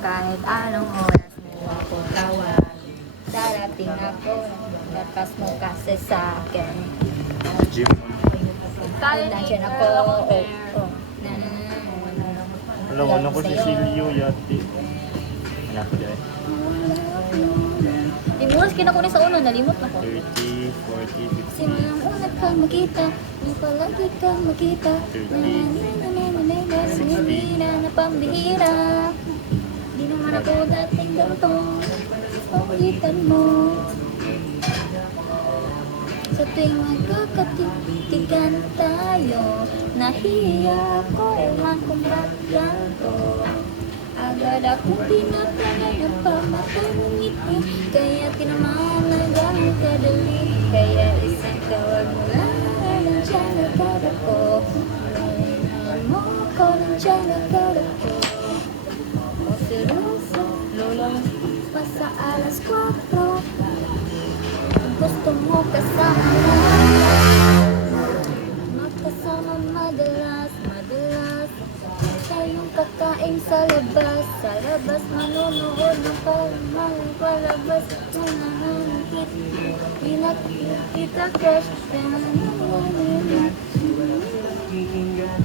Kahit anong oras mo ako tawag, darating ako, lakas mo kasi sa akin. Gym. Nandiyan ako, Alam ko, ano ko si Silio Yati. Anak ko dyan. Limunas kinakunin sa una, nalimot na ko. 30, 40, 50. Simulang una kang makita, yung palagi kang makita. 30. Hindi na pambihira. Di naman ako dating ganito. Pawitan mo. Sa tuwing magkakatitigan tayo, nahiya ko, ewan kung ba't ganito. Agad akong pinapalay na pamatay mong ngiti, kaya tinamanagan kadali. Kaya isang tawag mo lang, nandiyan agad ako. Nalaman mo ko, nandiyan agad ako. O seryoso, lolo pa sa alas 4. Gusto mo kasama mo, magkasama madalas tayong kakain sa labas manonood ng palamang palabas kita crush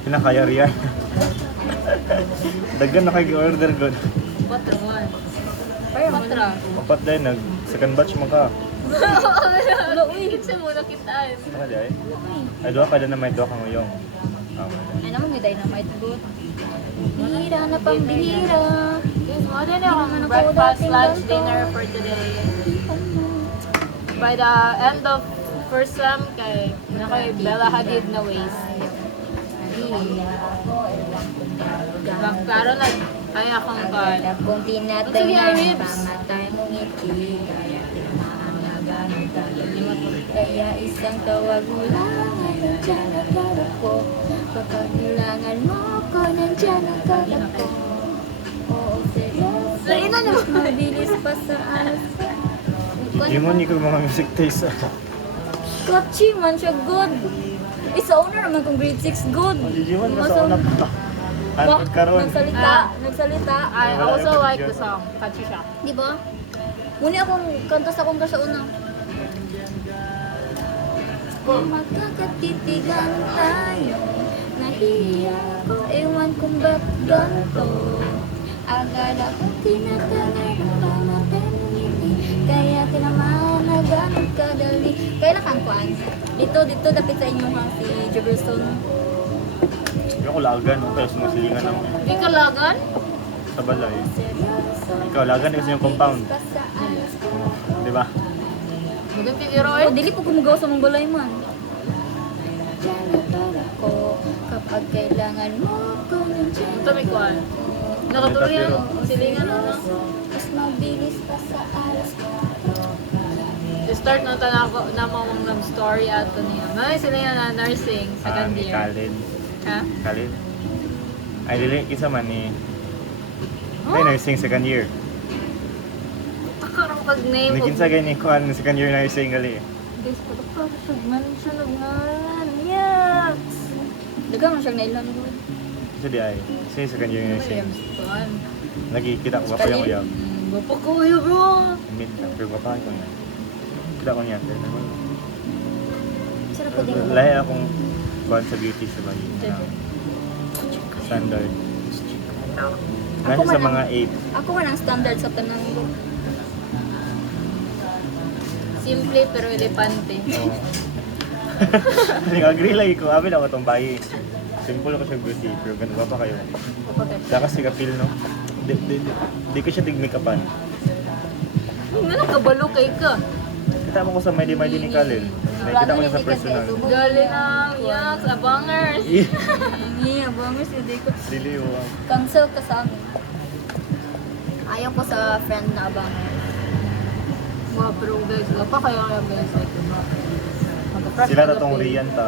Pinakaya riyan. Daggan na kayo order ko. Patra mo. Pero Patra. Apat dahil second batch mo ka. Kitsa muna kitaan. Ano dahil? Ay, doha ka na may doha kang uyong. ay naman may dynamite good. Bihira na pambihira. Yes, mo din akong breakfast, lunch, dinner for today. By the end of first sem, kay Bella Hadid na ways. Klaro na, ay akong call. Kung tinatangan, pamatay mong ngiti. Kaya tinamaanagan kaya isang tawag mo lang, nandiyan agad ako. Kapag nilangan mo ko, nandiyan agad ako. Oo, seryoso. Lainan mo. Mabilis pa sa alas. Hindi mo ni ko mga music taste. Kotchi man siya good. Isa owner naman kung grade 6 good. Hindi mo na sa una pa. Ano karon? Nagsalita. I also like the song, Katsisha. Di ba? Muni akong kanta sa kong sa una. Kung magkakatitigan tayo, nahiya ko, ewan kung ba't ganito. Agad akong tinatangay ng pamatay ng ngiti, kaya tinamanagan ng kadali. Kailan kang kuhan? Dito, dapit sa inyo ha, si Jefferson. Hindi ako lagan, pero sumasilingan ako. Di ka lagan? Sa balay. Ikaw, lagan kasi yung compound. Di ba? Magandang tigiro Oh, dili po kumugaw sa mong balay man. Kapag kailangan mo ko nandiyan. Ito may kuhan. Nakatuloy yan. Silingan mo na. Mas mabilis pa sa alas ko. Start na tanako na mga story ato niya. May silingan na nursing, second Ni year. Kalin. Ha? Kalin. Ay, dili, isa man ni... Ay, nursing second year. Akarang pag-name ko. Naginsa kayo ni Kuan, second year nursing gali. Guys, patapag man siya nagnalan. Yes! Dagang mo siyang nailan mo. Isa di ay. Isa yung second year nursing. Kuhan. Lagi, kita ko pa yung uyab. Bapak ko yun, bro! Mid, pero pa ko niya. Kita ko niya. Sarap po din. Lahi akong Kuan sa beauty sa bayi. Standard. Nasa sa mga 8. Ako man ang standard sa tanang ko. Simple pero elepante. Oo. Nag-agree lagi ko. Amin ako itong bayi. Simple ko siya beauty. Pero ganun pa kayo. Siya kasi kapil, no? Di ko siya tigmikapan. Nga nakabalo kay ka. Kita mo ko sa Mighty ni Kalil. Nakikita ko niya sa personal. Galing ng yaks, abangers. Hindi, abangers, hindi ko. Dili oh. Cancel ka sa amin. Ayaw ko sa friend na abangers. Mga bro guys, pa kayo ang guys like diba? Mag-fresh Sila na tatong gabi. Rian ta.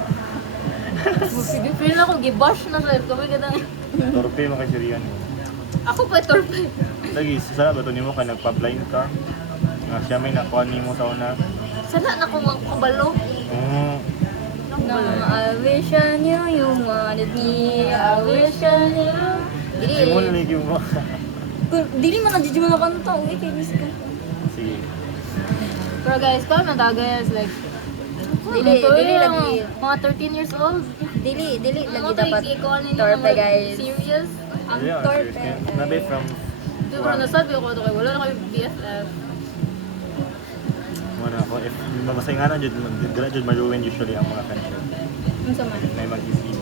Sige, feel na ako gibash na sa kami kadang. Torpe mo kay si Rian. Ako pa torpe. Lagi, sa bato ni mo ka nagpa-blind ka. Nga siya may nakuha ni mo sa una. Sana na ko makabalo. No, I wish I knew you wanted me. I wish I knew. Hindi mo Dili. naligyo mo. Dili man na judge mo na kanta. Uy, kay Miss ka. Sige. Pero guys, kung man guys, like, Dili lagi. mga 13 years old. Dili lagi Ano dapat ikaw ano torpe, guys. Serious? Ang Yeah, torpe. serious. Nabi from... Di ba nasabi ko ito kayo, wala na kayo BFF. Muna ako, if mamasay nga na dyan, dila dyan maluwin usually ang mga friendship. Ano sa man? May mag-isip.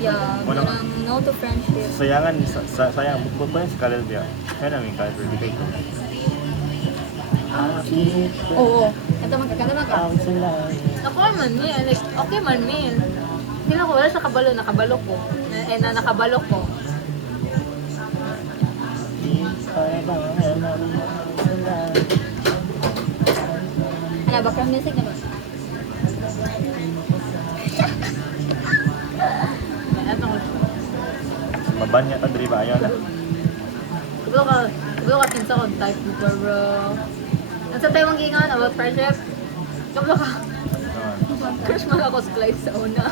Yeah, Wala ka. no to friendship. Sayangan, sayang, bukbog ba yung si Kalel Bia? Kaya namin Kalel Bia, ko. Oo. Kanta man ka. Ako man me, like, okay man me. Hindi ko wala sa kabalo, nakabalo ko. Nakabalo ko. Ano, background music na ba? Ano ko. Maban niya ta, diri ba? Ayaw na. Kabalo ka pinsa ko type before bro. Ano sa tayo mong gingan about friendship? Kabalo ka. Crush man ako sa Clyde sa una.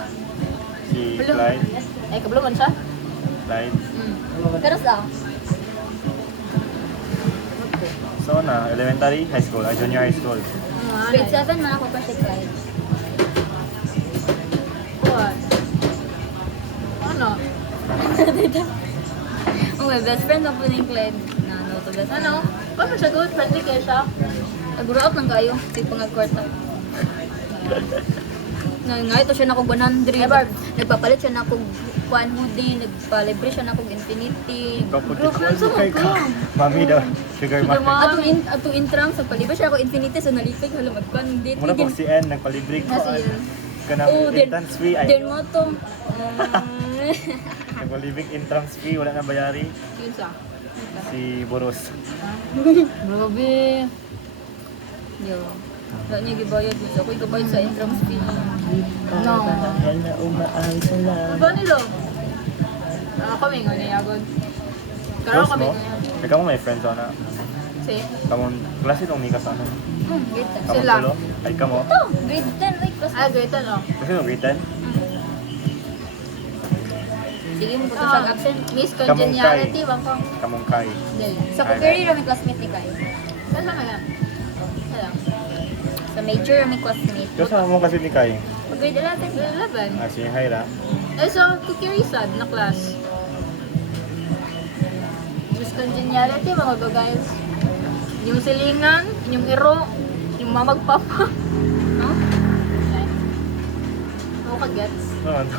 Si Clyde. Ay, kabalo man siya? Clyde. Karos lang. So na, elementary, high school, junior high school. Grade 7 man ako pa si Clyde. What? Ano? Oh, my best friend ako ni Clyde. No to best friend. Ano? Paano siya good? Friendly kayo siya? Grow up lang kayo. Di pa nag-court up. Nga ito siya na kong 100. Ever. Nagpapalit siya na kong kuan hoodie. Nagpalibre siya na kong infinity. Kapag kay ka. Mami daw, sugar Sugar mami. Atong intrang sa palibre siya ako infinity sa nalipig. Hala, magkuan. Date. Muna po si N, nagpalibrig ko. Nasi yun. Kanang entrance fee ay. Din mo to. Nagpalibrig entrance fee, wala na bayari. Yun siya. Si Boros. Grabe. Yo. Wala niya gibayad. Gusto ko gibayad sa entrance fee. No. Ano ba nilo? Kami nga niyagod. Karo Boros kami mo? nga. Ikaw mo may friends o na. Si? Kamon, klase itong Mika sa ano? Grade 10. Kamon Sila. tulo? Ay, kamo? Ito, grade 10. Like, plus. Great ano? Kasi no, grade 10? Sige mo po sa absent. Miss Congeniality, bang ko? Kamong Kai. Dili. Sa career, kami classmate ni Kai. Saan ba nga? Alam. Sa major, kami classmate. Ikaw sa mo kasi ni Kai? Grade 11. Grade 11. Si Haira. So, kukirisad na class. Miss Congeniality, mga go guys. Yung silingan, yung iro, yung mamagpapa. Huh? Ano ka gets? Ano?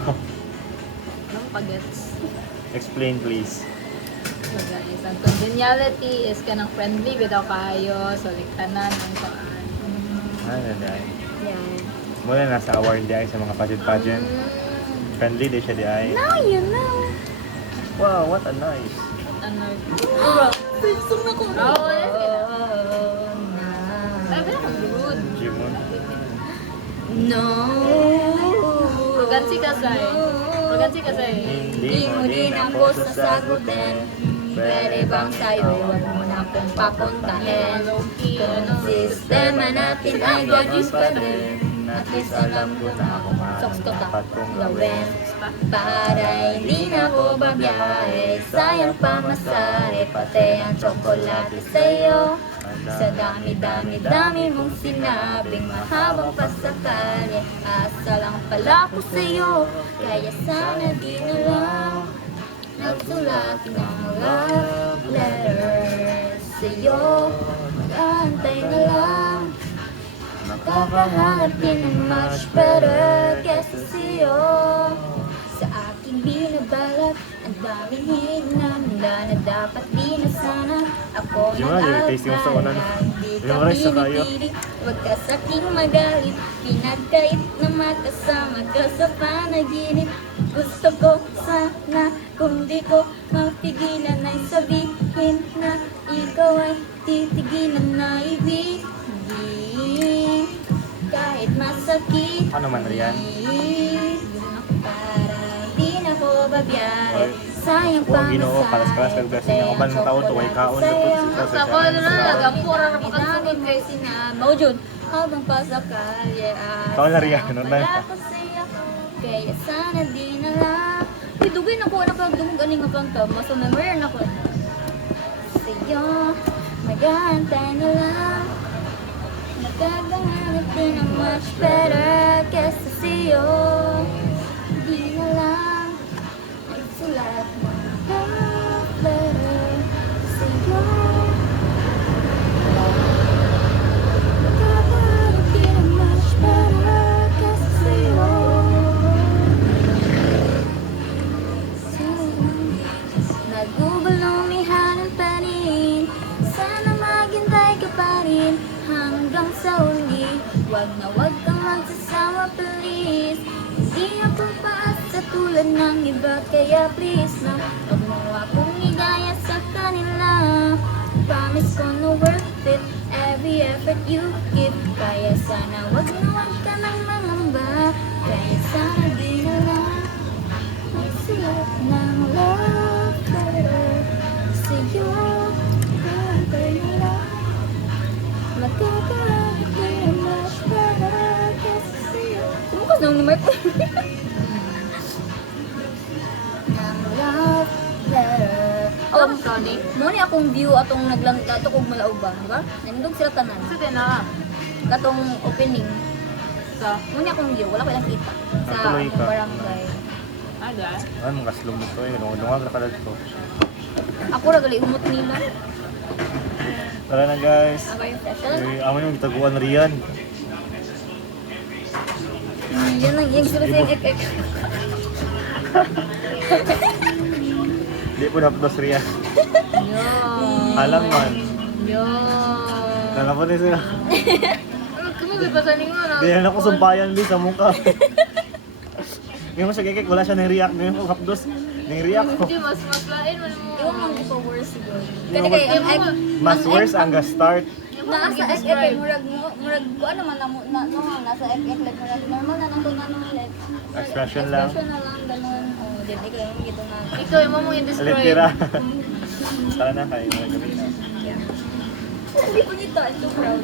Ano ka gets? Explain please. So guys, ang congeniality is kanang friendly bitaw kayo, so like tanan ang saan. Ano dahil? Yan. Muna nasa award di ay sa mga pageant. Friendly di siya di ay. Now you know. Wow, what a nice. Ano? Pinsong na ko. Oh, yes. Ay, pero kang rude. Jimon. No. Magansi ka say. Magansi ka say. Hindi mo din ako sasagutin. Pwede bang sa'yo, huwag mo na akong papuntahin. Kung sistema natin ay gadis pa din. At least alam ko na kung ano dapat kong gawin. Para hindi na ako babiyahe, sayang pamasahe, pati ang tsokolate sa'yo. Sa dami-dami mong sinabing mahabang pasakali, asa lang pala ko sa'yo, kaya sana di na lang nagsulat ng love letters sa'yo. Mag-aantay na lang, makakahanap din ng much better kesa sa'yo. Sa aking binabalak, ang daming hinamla na dapat di na sana ako Di ba, yung tasting mo sa unan? Hindi ka Yung rice sa kayo. pinipili, huwag ka sa aking magalit. Pinagkait na magkasama ka sa panaginip. Gusto ko sana kung di ko mapigilan ay sabihin na ikaw ay titigilan na ibigin. Kahit masakit, Ano man riyan? para di na ko babiyahe. Sayang Kung ang Ginoo, kalas-kalas kag blessing niya. Uban ng tao, tuway kaon na po. Ako na lang, nagampura na makasunod kay Mau Jud, habang pasakalye at Ikaw na riyan, ano na? wala ko sa'yo, kaya sana di na lang. Uy, dugay na ko, nakadungog aning nga kanta. Mas memory na ko. sa'yo. Mag-aantay na lang. Nagkaganap din ang much better kesa sa'yo. Di na lang magsulat ng love letter sa'yo. Nagkaganap din ang much better kesa sa'yo. Nagugulong mihanan pa rin. Sana maghintay ka pa rin hanggang sa uli. Wag na wag kang magsasawa, please. Hindi ako paasa tulad ng iba, kaya please na wag mo akong igaya sa kanila. Promise ko na worth it every effort you give. Kaya sana wag na wag ka nang mangamba. Kaya sana di na lang magsulat ng love letter sa'yo. Kantay na lang. Magkakaroon din ang much better kesa sa'yo. Ano ka nang naman? Ng love letter. Oh, Sonic. Mo ni akong view atong naglangta to kog malaubang, di ba? Nandog sila tanan. Sa din na. Katong opening. Sa. Mo ni akong view, wala ko lang kita sa Natuloy among ka. barangay. Aga. Ano mga slum nito eh. Dungag na kalad to. Ako ra gali umot nila. Tara na guys. Ako yung fashion. Amo yung gitaguan riyan. Yan ang yung sila sa ek. Di po napdos riyan. Yo. Alam man. Yo. Kala po din sila. Kami ba sa ninyo na? Di na ako sumpayan din sa mukha. Ngayon mo siya kikik, wala siya nang react. Ngayon ko kapdos. Nang react ko. Hindi, mas lain man mo. Iwan mo ko worse siguro. Yung Kasi kay ang ek. Mas worse ang ga-start. Nasa ek ek murag ko ano man na no nasa ek ek like murag normal na nang ano like Expression lang. Expression na lang ganun. Oh, din ikaw yung gito na. Ikaw, yung mo yung destroy. Litira. Tara na kayo. Mga gabi na. Hindi ko nito, I'm so proud.